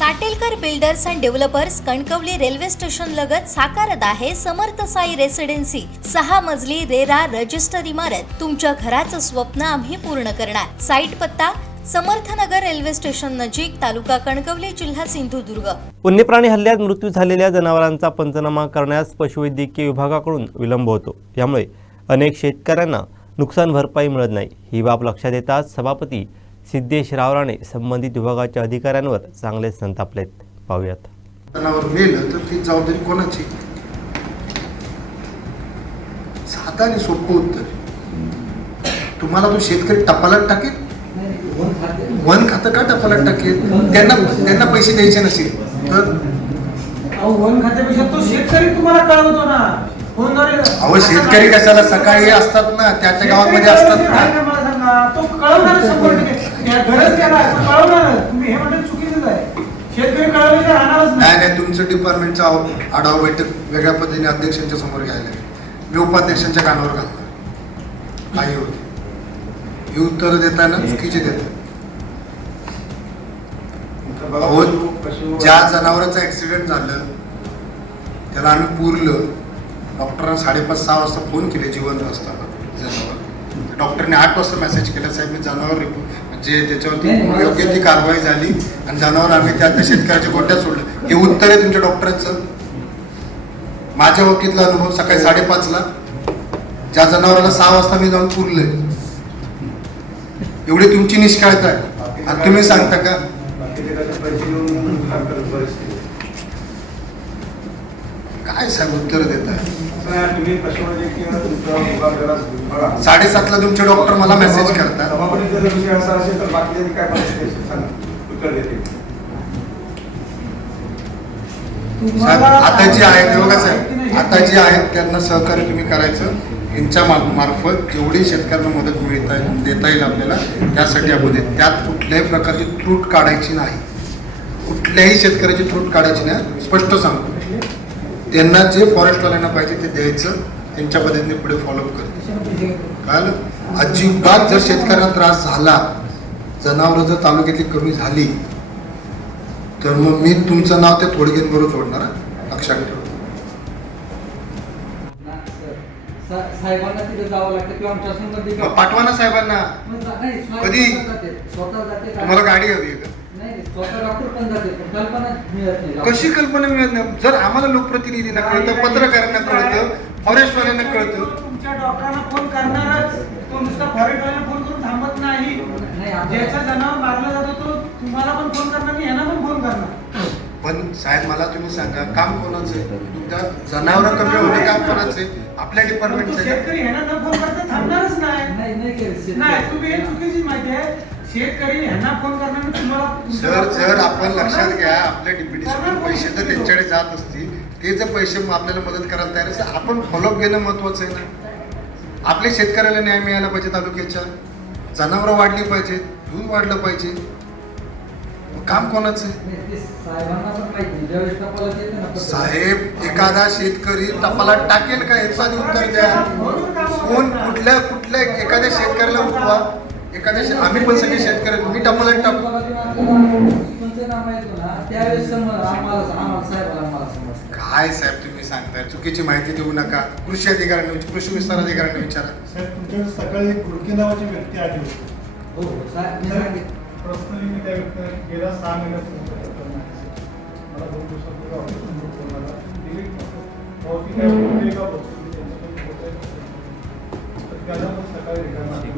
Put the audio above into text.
Satelkar builders and developers Kankavli railway station लगत साकारत आहे समर्थ साई रेसिडेन्सी 6 मजली रेरा रजिस्टर इमारत। तुमच्या घराचं स्वप्न आम्ही पूर्ण करणार। साईट पत्ता समर्थनगर रेल्वे स्टेशन नजीक, तालुका कणकवली, जिल्हा सिंधुदुर्ग। वन्यप्राणी हल्ल्यात मृत्यू झालेल्या जनावरांचा पंचनामा करण्यास पशुवैद्यकीय विभागाकडून विलंब होतो। यामुळे अनेक शेतकऱ्यांना नुकसान भरपाई मिळत नाही। ही बाब लक्षात येताच सभापती सिद्धेश रावराणे संबंधित विभागाच्या अधिकाऱ्यांवर चांगले संतापलेत। पाहूयात। जनावर मेलं तर ती जबाबदारी कोणाची? साधा आणि सोपं उत्तर। तुम्हाला तो शेतकरी टपालात टाकेल? वन खातं का टपालात टाकेल? त्यांना पैसे द्यायचे नसेल तर वन खात्यापेक्षा तो शेतकरी तुम्हाला कळवतो ना फोनद्वारे। अहो शेतकरी कशाला सकाळी असतात ना, त्या गावामध्ये असतात ना। मला सांगा, तो कळवणार 100%। गरज त्याला कळवणार। तुम्ही हे म्हणणं चुकीचं आहे। शेतकरी कळवले तर राहणारच नाही, तुमचं डिपार्टमेंटचा आढावा बैठक वेगळ्या पद्धतीने अध्यक्षांच्या समोर घ्यायला लागेल। मी उपाध्यक्षांच्या कानावर घालतो काही होते ही उत्तर देताना चुकीचे देतात। अहो ज्या जनावरांचं ऍक्सिडेंट झालं त्याला आम्ही पुरलं, डॉक्टरांना 5:30-6 वाजता फोन केले जिवंत असताना जनावर। डॉक्टरने 8 वाजता मेसेज केला, साहेब मी जनावर म्हणजे त्याच्यावरती योग्य ती कारवाई झाली आणि जनावर आम्ही त्या शेतकऱ्याच्या गोट्यात सोडलं। हे उत्तर आहे तुमच्या डॉक्टरांचं। माझ्या बाबतीतला अनुभव सकाळी 5:30 ला ज्या जनावराला 6 वाजता मी जाऊन पुरलंय, एवढी तुमची निष्काळता आहे आणि तुम्ही सांगता का? काय साहेब उत्तर देत आहे? 7:30 ला तुमचे डॉक्टर मला मेसेज करतात। आता जी आहेत बघा साहेब, आता जी आहेत त्यांना सहकार्य तुम्ही करायचं। यांच्या मार्फत जेवढी शेतकऱ्यांना मदत देता येईल आपल्याला त्यासाठी आपण त्यात कुठल्याही प्रकारची त्रुट काढायची नाही। कुठल्याही शेतकऱ्याची त्रुट काढायची नाही, स्पष्ट सांगतो। त्यांना जे फॉरेस्टवाल्यांना पाहिजे ते द्यायचं, त्यांच्या पद्धतीने पुढे फॉलोअप करते। कारण अजिबात जर शेतकऱ्यांना त्रास झाला, जनावरं जर तालुक्यातली कमी झाली तर मग मी तुमचं नाव त्या थोडक्यात सोडणार, लक्षात ठेवा। साहेबांना तिथे जावं लागतं किंवा आमच्या संबंधी पाठवा ना साहेबांना। कधी? स्वतः जाते। तुम्हाला गाडी हवी आहे का? नाही, स्वतः डॉक्टर पण जाते, पण कल्पना मिळत नाही। कशी कल्पना मिळत नाही? जर आम्हाला लोकप्रतिनिधींना कळतं, पत्रकारांना कळतं, फॉरेस्टवाल्यांना कळतं, तुमच्या डॉक्टरांना फोन करणारच। तो नुसता फॉरेस्टवाल्यांना फोन करून थांबत नाही। ज्याचा जनावर मारला जातो तो तुम्हाला पण फोन करणार आणि यांना पण फोन करणार। पण साहेब मला तुम्ही सांगा, काम कोणाचं आहे? तुमच्या जनावर कमी होणे काम कोणाचं आहे? आपल्या डिपार्टमेंटचं। शेतकरी ह्यांना न फोन करता थांबणारच नाही। तुम्ही हे चुकीची माहिती आहे। शेतकरी ह्यांना फोन करणार तुम्हाला। जर आपण लक्षात घ्या, आपल्या डिप्युटी पैसे जर त्यांच्याकडे जात असतील, ते जर पैसे आपल्याला मदत करायला तयार असेल, आपण फॉलोअप घेणं महत्वाचं आहे ना। आपल्या शेतकऱ्याला न्याय मिळाला पाहिजे, तालुक्याच्या जनावरं वाढली पाहिजे, दूध वाढलं पाहिजे। काम कोणाचं आहे? साहेब एखादा शेतकरी टपालात टाकेल का याचं आधी उत्तर द्या। कोण कुठल्या एखाद्या शेतकऱ्याला उठवा, आम्ही पण सगळे शेतकरी, मी टपालात टाकू? काय साहेब तुम्ही सांगताय? चुकीची माहिती देऊ नका। कृषी अधिकाऱ्यांना, कृषी विस्तार अधिकाऱ्यांना विचारा। साहेब तुमच्याकडे सकाळी एक गुडके नावाची व्यक्ती आली होती। पर्सनली मी त्या व्यक्तीला गेल्या 6 महिन्यात मला 2 दिवसापूर्वी ऑफिसमध्ये फोन आला, डिलीट नको ती काय बोलते का बघतो, त्याला पण सकाळी रिटर्न आली।